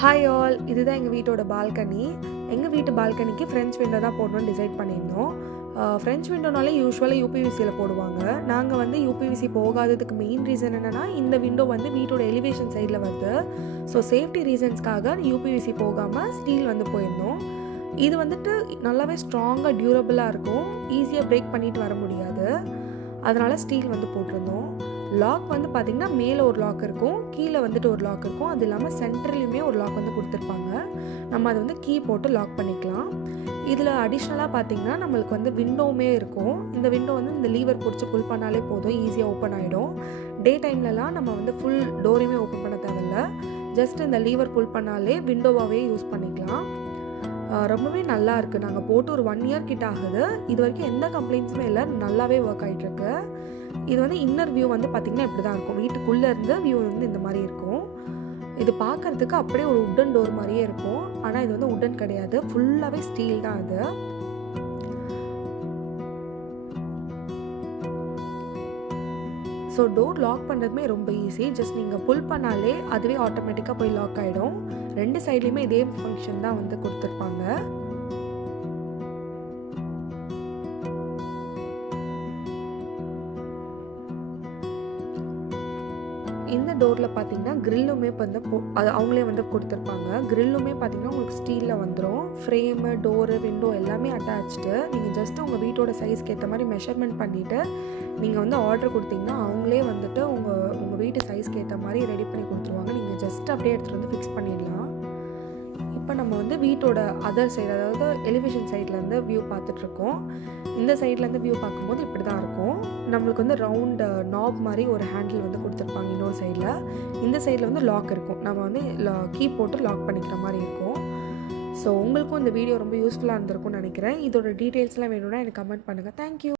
Hi all, இதுதான் எங்கள் வீட்டோட பால்கனி. எங்கள் வீட்டு பால்கனிக்கு ஃப்ரெஞ்ச் விண்டோ தான் போடணும்னு டிசைட் பண்ணியிருந்தோம். ஃப்ரெஞ்ச் விண்டோனாலே யூஸ்வலாக யூபிவிசியில் போடுவாங்க. நாங்கள் வந்து யூபிவிசி போகாததுக்கு மெயின் ரீசன் என்னென்னா, இந்த விண்டோ வந்து வீட்டோட எலிவேஷன் சைடில் வருது. ஸோ சேஃப்டி ரீசன்ஸ்க்காக யூபிவிசி போகாமல் ஸ்டீல் வந்து போயிருந்தோம். இது வந்துட்டு நல்லாவே ஸ்ட்ராங்காக டியூரபிளாக இருக்கும், ஈஸியாக பிரேக் பண்ணிட்டு வர முடியாது. அதனால் ஸ்டீல் வந்து போட்டிருந்தோம். லாக் வந்து பார்த்திங்கன்னா மேலே ஒரு லாக் இருக்கும், கீழே வந்துட்டு ஒரு லாக் இருக்கும். அது இல்லாமல் சென்டர்லேயுமே ஒரு லாக் வந்து கொடுத்துருப்பாங்க. நம்ம அதை வந்து கீ போட்டு லாக் பண்ணிக்கலாம். இதில் அடிஷ்னலாக பார்த்திங்கன்னா நம்மளுக்கு வந்து விண்டோவுமே இருக்கும். இந்த விண்டோ வந்து இந்த லீவர் பிடிச்சி புல் பண்ணாலே போதும், ஈஸியாக ஓப்பன் ஆகிடும். டே டைம்லலாம் நம்ம வந்து ஃபுல் டோரையுமே ஓப்பன் பண்ண தேவையில்ல, ஜஸ்ட் இந்த லீவர் புல் பண்ணாலே விண்டோவாகவே யூஸ் பண்ணிக்கலாம். ரொம்பவே நல்லா இருக்குது. நாங்கள் போட்டு ஒரு 1 இயர் கிட்ட ஆகுது. இது வரைக்கும் எந்த கம்ப்ளைண்ட்ஸுமே இல்லை, நல்லாவே ஒர்க் ஆகிட்டுருக்கு. இது வந்து இன்னர் வியூ வந்து பார்த்திங்கன்னா இப்படி தான் இருக்கும். வீட்டுக்குள்ளே இருந்து வியூ வந்து இந்த மாதிரி இருக்கும். இது பார்க்குறதுக்கு அப்படியே ஒரு உட்டன் டோர் மாதிரியே இருக்கும். ஆனால் இது வந்து உட்டன் கிடையாது, ஃபுல்லாகவே ஸ்டீல் தான் அது. ஸோ டோர் லாக் பண்ணுறதுமே ரொம்ப ஈஸி. ஜஸ்ட் நீங்கள் புல் பண்ணாலே அதுவே ஆட்டோமேட்டிக்காக போய் லாக் ஆகிடும். 2 சைட்லேயுமே இதே ஃபங்க்ஷன் தான் வந்து கொடுத்துருப்பாங்க. இந்த டோரில் பார்த்தீங்கன்னா க்ரில்லுமே இப்போ வந்து அது அவங்களே வந்து கொடுத்துருப்பாங்க. க்ரில்லுமே பார்த்தீங்கன்னா உங்களுக்கு ஸ்டீலில் வந்துடும். ஃப்ரேமு, டோரு, விண்டோ எல்லாமே அட்டாச்சுடு. நீங்கள் ஜஸ்ட்டு உங்கள் வீட்டோட சைஸ்க்கு ஏற்ற மாதிரி மெஷர்மெண்ட் பண்ணிவிட்டு நீங்கள் வந்து ஆர்டர் கொடுத்தீங்கன்னா அவங்களே வந்துட்டு உங்கள் வீட்டு சைஸ்க்கு ஏற்ற மாதிரி ரெடி பண்ணி கொடுத்துருவாங்க. நீங்கள் ஜஸ்ட் அப்படியே எடுத்துகிட்டு வந்து ஃபிக்ஸ் பண்ணிடலாம். இப்போ நம்ம வந்து வீட்டோட அதர் சைடு, அதாவது எலிவேஷன் சைட்லேருந்து வியூ பார்த்துட்ருக்கோம். இந்த சைட்லேருந்து வியூ பார்க்கும்போது இப்படி தான் இருக்கும். நம்மளுக்கு வந்து ரவுண்டு நாப் மாதிரி ஒரு ஹேண்டில் வந்து கொடுத்துருப்பாங்க இன்னொரு சைடில். இந்த சைடில் வந்து லாக் இருக்கும், நம்ம வந்து கீ போட்டு லாக் பண்ணிக்கிற மாதிரி இருக்கும். ஸோ உங்களுக்கும் இந்த வீடியோ ரொம்ப யூஸ்ஃபுல்லாக இருந்திருக்கும்னு நினைக்கிறேன். இதோட டீட்டெயில்ஸ்லாம் வேணும்னா எனக்கு கமெண்ட் பண்ணுங்கள். தேங்க்யூ.